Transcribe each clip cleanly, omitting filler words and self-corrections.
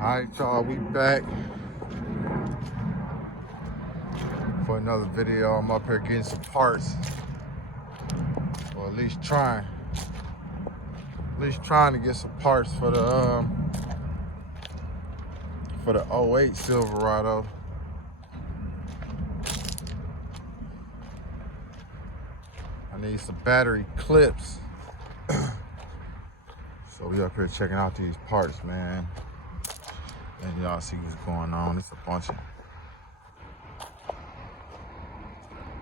Alright, y'all, we back for another video. I'm up here getting some parts, or at least trying to get some parts for the 08 Silverado. I need some battery clips. So we up here checking out these parts, man. And y'all see what's going on. It's a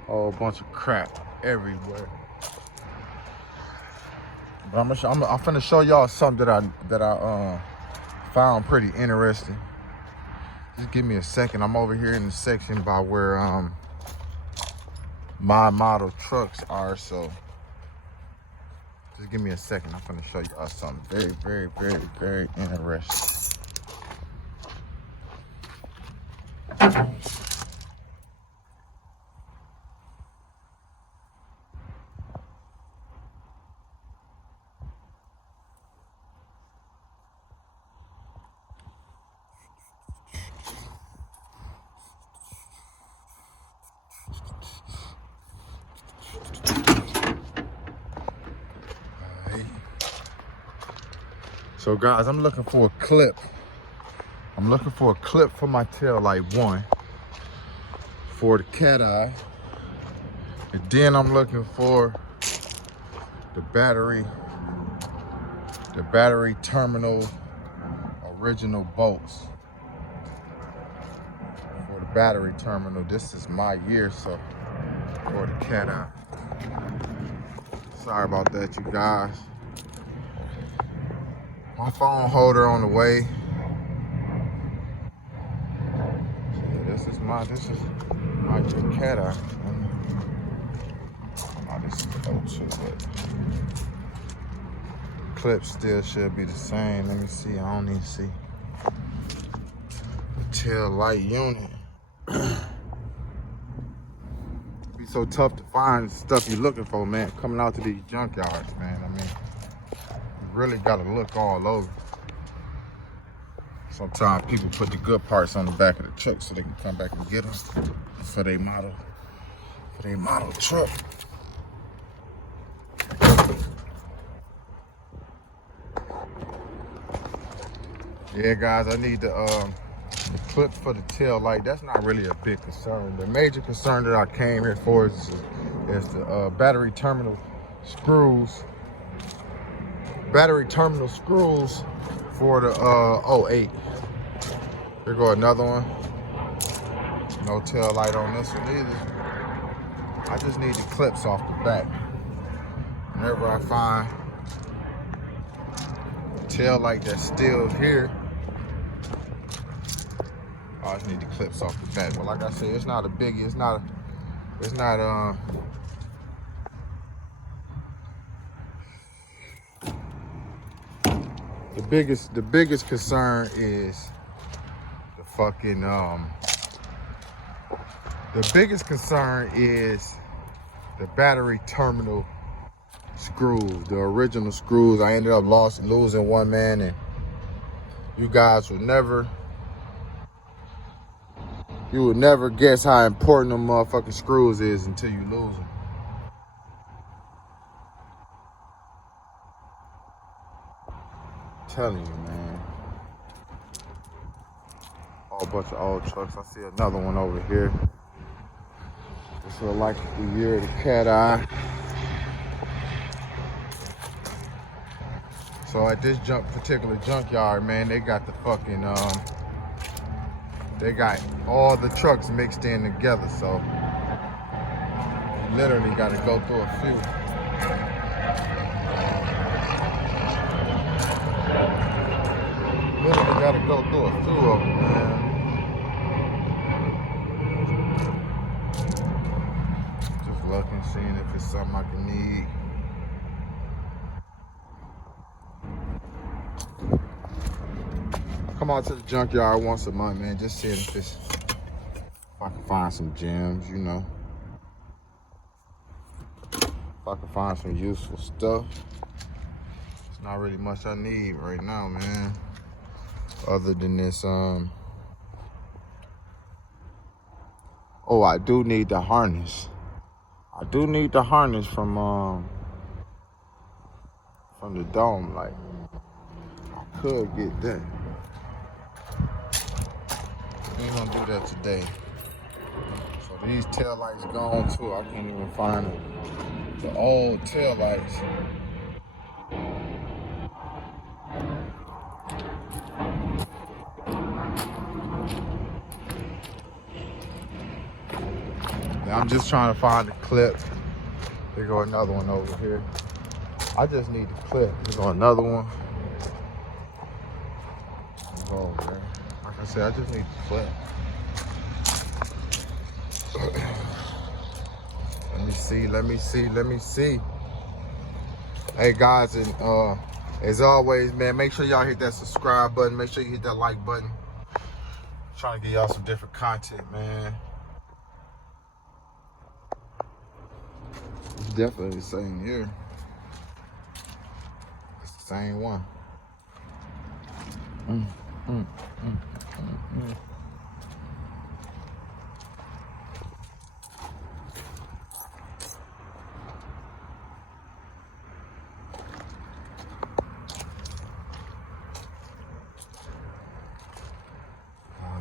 whole bunch of crap everywhere. But I'm finna show y'all something that I found pretty interesting. Just give me a second. I'm over here in the section by where my model trucks are, so just give me a second. I'm finna show y'all something very, very, very, very interesting. So guys, I'm looking for a clip. I'm looking for a clip for my tail light one for the Cateye. And then I'm looking for the battery terminal original bolts for the battery terminal. This is my year, so for the Cateye. Sorry about that, you guys. My phone holder on the way. Yeah, this is my Cateye. This is the 02, but clips still should be the same. Let me see. I don't even see the tail light unit. Be so tough to find stuff you're looking for, man. Coming out to these junkyards, man. I mean, you really gotta look all over. Sometimes people put the good parts on the back of the truck so they can come back and get them for their model truck. Yeah, guys, I need the clip for the tail light. That's not really a big concern. The major concern that I came here for is the battery terminal screws. Battery terminal screws for the 08. Here go another one. No tail light on this one either. I just need the clips off the back. Whenever I find a tail light that's still here, I just need the clips off the back. But like I said, it's not a biggie. The biggest concern is the fucking the biggest concern is the battery terminal screws, the original screws. I ended up losing one, man, and you guys would never guess how important them motherfucking screws is until you lose them. I'm telling you, man. Whole bunch of old trucks. I see another one over here. This look like the year of the Cateye. So at this particular junkyard, man, they got the fucking they got all the trucks mixed in together, so literally got to go through a few. Literally got to go through a few of them, man. Just looking, seeing if it's something I can need. Come out to the junkyard once a month, man. Just seeing if I can find some gems, you know. If I can find some useful stuff. It's not really much I need right now, man. other than this. Oh, I do need the harness. I do need the harness from the dome. Like, I could get that. We ain't gonna do that today. So these tail lights gone too. I can't even find them. The old tail lights. Now I'm just trying to find the clip. There go another one over here. I just need the clip. There go another one. Oh man. Like I said, I just need the clip. Let me see. Hey guys, and as always, man, make sure y'all hit that subscribe button. Make sure you hit that like button. I'm trying to get y'all some different content, man. It's definitely the same here. It's the same one.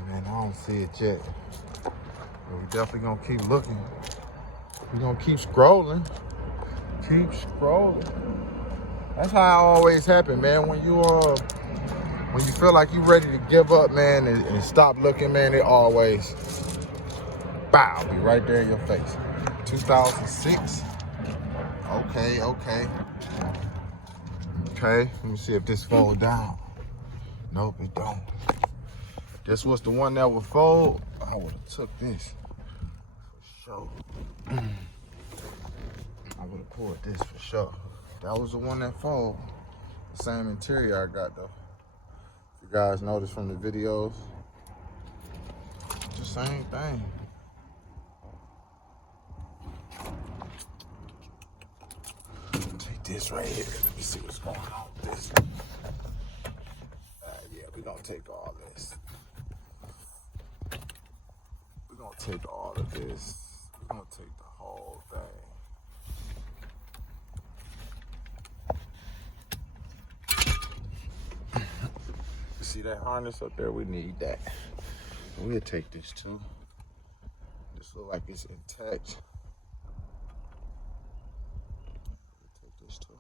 I don't see it yet. But we definitely gonna keep looking. We're gonna keep scrolling. Keep scrolling. That's how it always happen, man. When you feel like you're ready to give up, man, and stop looking, man, it always bow, be right there in your face. 2006. Okay. Okay, let me see if this fold down. Nope, it don't. This was the one that would fold. I would have took this for sure. I would have poured this for sure. That was the one that fold. The same interior I got though. If you guys noticed from the videos, it's the same thing. Take this right here. Let me see what's going on with this. Yeah, we're gonna take all this. We're gonna take all of this. We're gonna take the whole thing. See that harness up there? We need that. We'll take this too. This looks like it's intact. We'll take this too.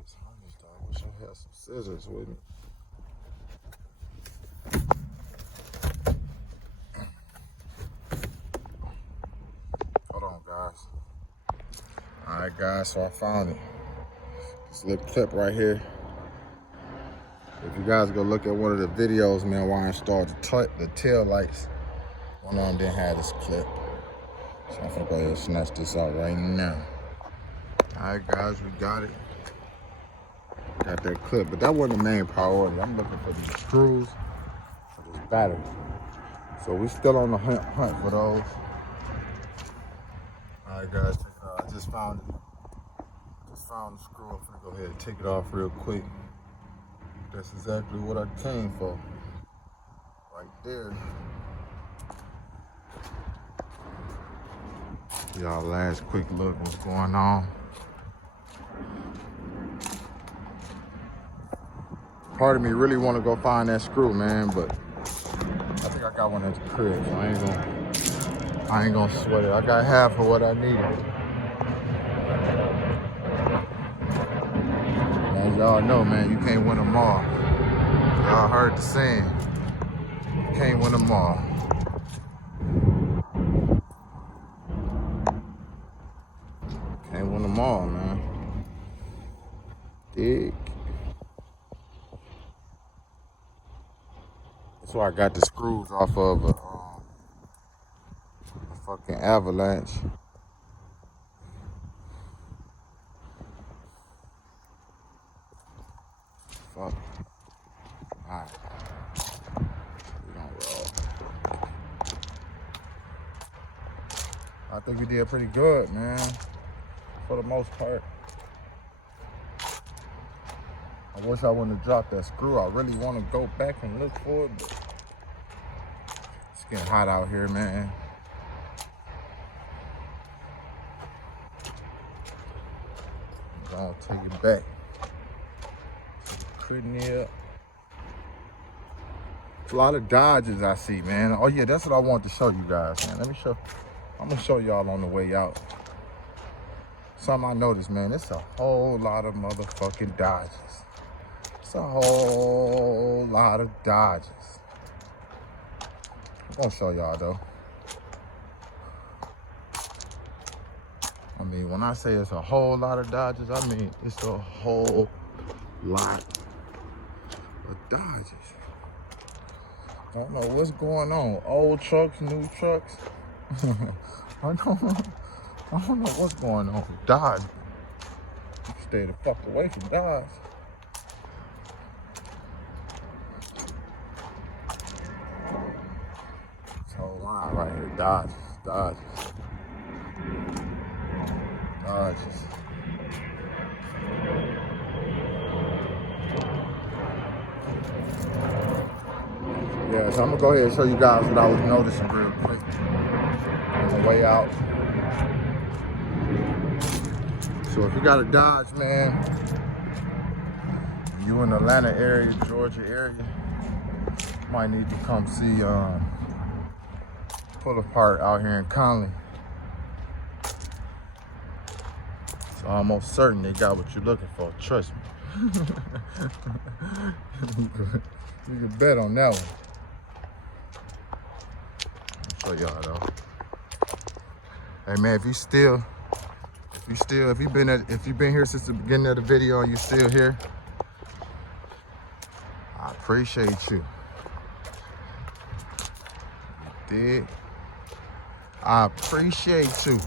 This harness, dog. I wish I had some scissors with me. Hold on, guys. All right, guys. So I found it. This little clip right here. If you guys go look at one of the videos, man, where I installed the tail lights, one of them didn't have this clip. So I'm gonna go ahead and snatch this out right now. All right, guys, we got it. Got that clip, but that wasn't the main priority. I'm looking for these screws for this battery. So we still on the hunt for those. All right, guys, I just found it. Found the screw. I'm gonna go ahead and take it off real quick. That's exactly what I came for. Right there. Y'all last quick look what's going on. Part of me really want to go find that screw, man, but I think I got one at the crib, so I ain't gonna sweat it. I got half of what I needed. As y'all know, man, you can't win them all. Y'all heard the saying. You can't win them all. Can't win them all, man. Dig. That's why I got the screws off of a fucking Avalanche. Fuck. Alright. We're gonna roll. I think we did pretty good, man. For the most part. I wish I wouldn't have dropped that screw. I really want to go back and look for it, but it's getting hot out here, man. I'll take it back. Pretty up. It's a lot of Dodges I see, man. Oh yeah, that's what I want to show you guys, man. I'm gonna show y'all on the way out. Something I noticed, man, it's a whole lot of motherfucking Dodges. It's a whole lot of Dodges. I'm gonna show y'all though. I mean, when I say it's a whole lot of Dodges, I mean it's a whole lot of Dodges. I don't know what's going on. Old trucks, new trucks. I don't know what's going on with Dodge. Stay the fuck away from Dodge. This whole line right here, Dodges. Yeah, so I'm gonna go ahead and show you guys what I was noticing real quick on the way out. So if you got a Dodge, man, you in the Atlanta area, Georgia area, might need to come see Pull Apart out here in Conley. So I'm almost certain they got what you're looking for, trust me. You can bet on that one. I'll show y'all though. Hey man, if you've been here since the beginning of the video and you're still here, I appreciate you. Dig? I appreciate you.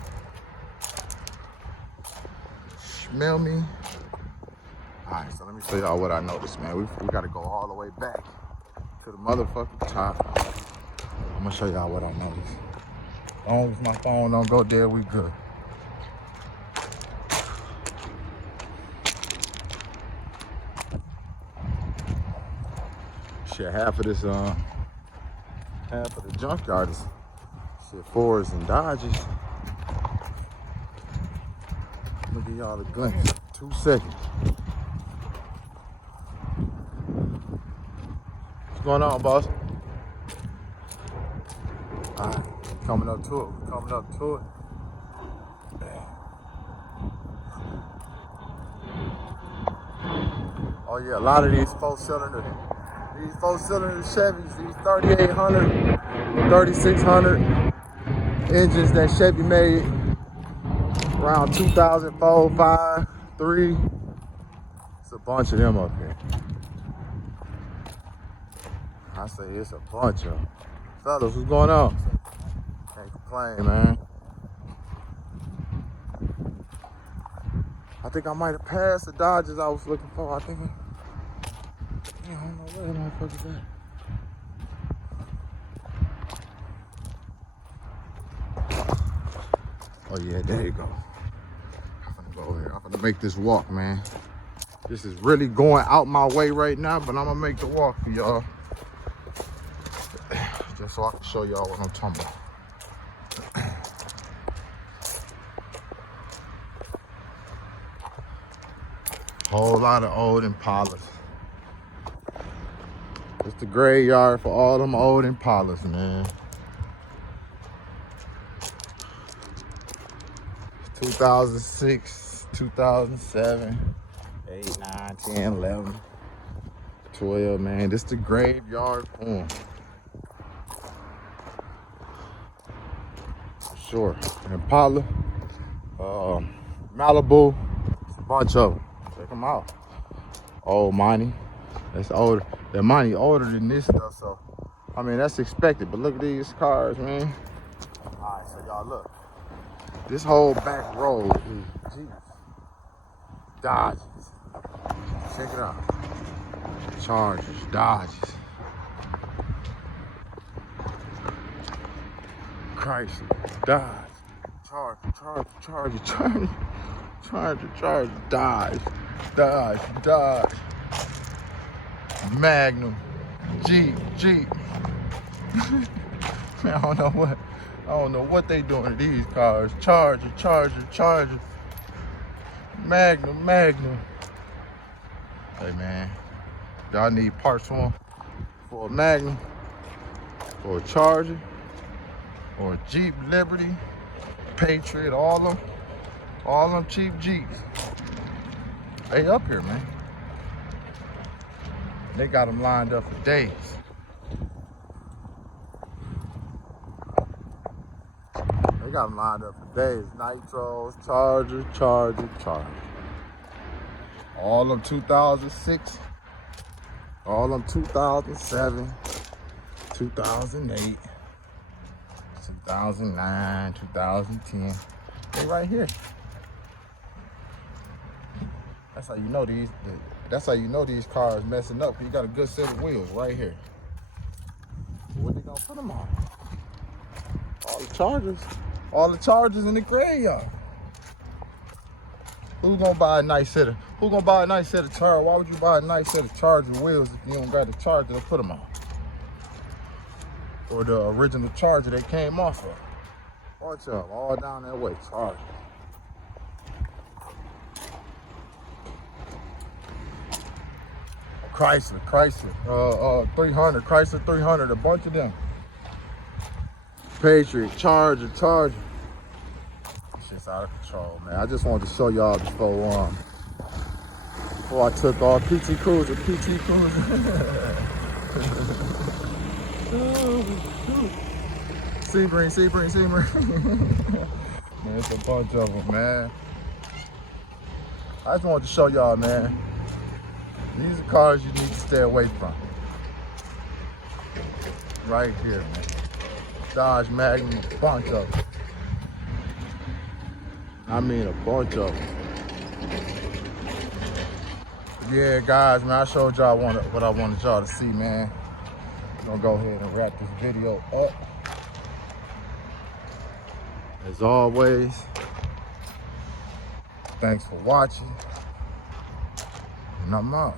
Smell me? Alright, so let me show y'all what I noticed, man. We gotta go all the way back to the motherfucking top. I'm gonna show y'all what I noticed. As long as my phone don't go there, we good. Shit, half of the junkyard is shit Fords and Dodges. Look at y'all the glimpse. 2 seconds. What's going on, boss? Alright, coming up to it. Oh yeah, a lot of these four-cylinder Chevys, these 3800, 3600 engines that Chevy made around 2004, 5, 3. It's a bunch of them up here. I say it's a bunch of them. Fellas, what's going on? Can't complain, man. I think I might have passed the Dodges I was looking for. I don't know where the motherfucker's at. Oh yeah, there you go. I'm gonna go over here. I'm gonna make this walk, man. This is really going out my way right now, but I'm gonna make the walk for y'all. Just so I can show y'all what I'm talking about. Whole lot of old Impalas. It's the graveyard for all them old Impalas, man. 2006, 2007, 8, 9, 10, 11, 12, man. This the graveyard for them. Sure. Impala, Malibu, a bunch of them. Check them out. Old money. That's older. That money older than this stuff, so I mean that's expected. But look at these cars, man. Alright, so y'all look. This whole back road is Dodges. Check it out. Chargers, Dodges. Chrysler, Dodge, Charger, Dodge. Magnum, Jeep. Man, I don't know what they doing to these cars. Charger. Magnum. Hey man, y'all need parts for a Magnum, for a Charger, or a Jeep Liberty, Patriot, all them cheap Jeeps. They up here, man. They got them lined up for days. They got them lined up for days. Nitros, Charger. All them 2006, all them 2007, 2008, 2009, 2010. They right here. That's how you know these. That's how you know these cars messing up. You got a good set of wheels right here. What they gonna put them on? All the chargers in the graveyard. Who's gonna buy a nice set of tires? Why would you buy a nice set of Charger wheels if you don't got the Charger to put them on? Or the original Charger they came off of. Watch out, all down that way, Charger. Chrysler 300, Chrysler 300, a bunch of them. Patriot, Charger. This shit's out of control, man. I just wanted to show y'all before I took off. PT Cruiser. Sebring. Man, it's a bunch of them, man. I just wanted to show y'all, man. These are cars you need to stay away from. Right here, man. Dodge Magnum, a bunch of them. I mean, a bunch of them. Yeah, guys, man, I showed y'all what I wanted y'all to see, man. I'm gonna go ahead and wrap this video up. As always, thanks for watching. And I'm out.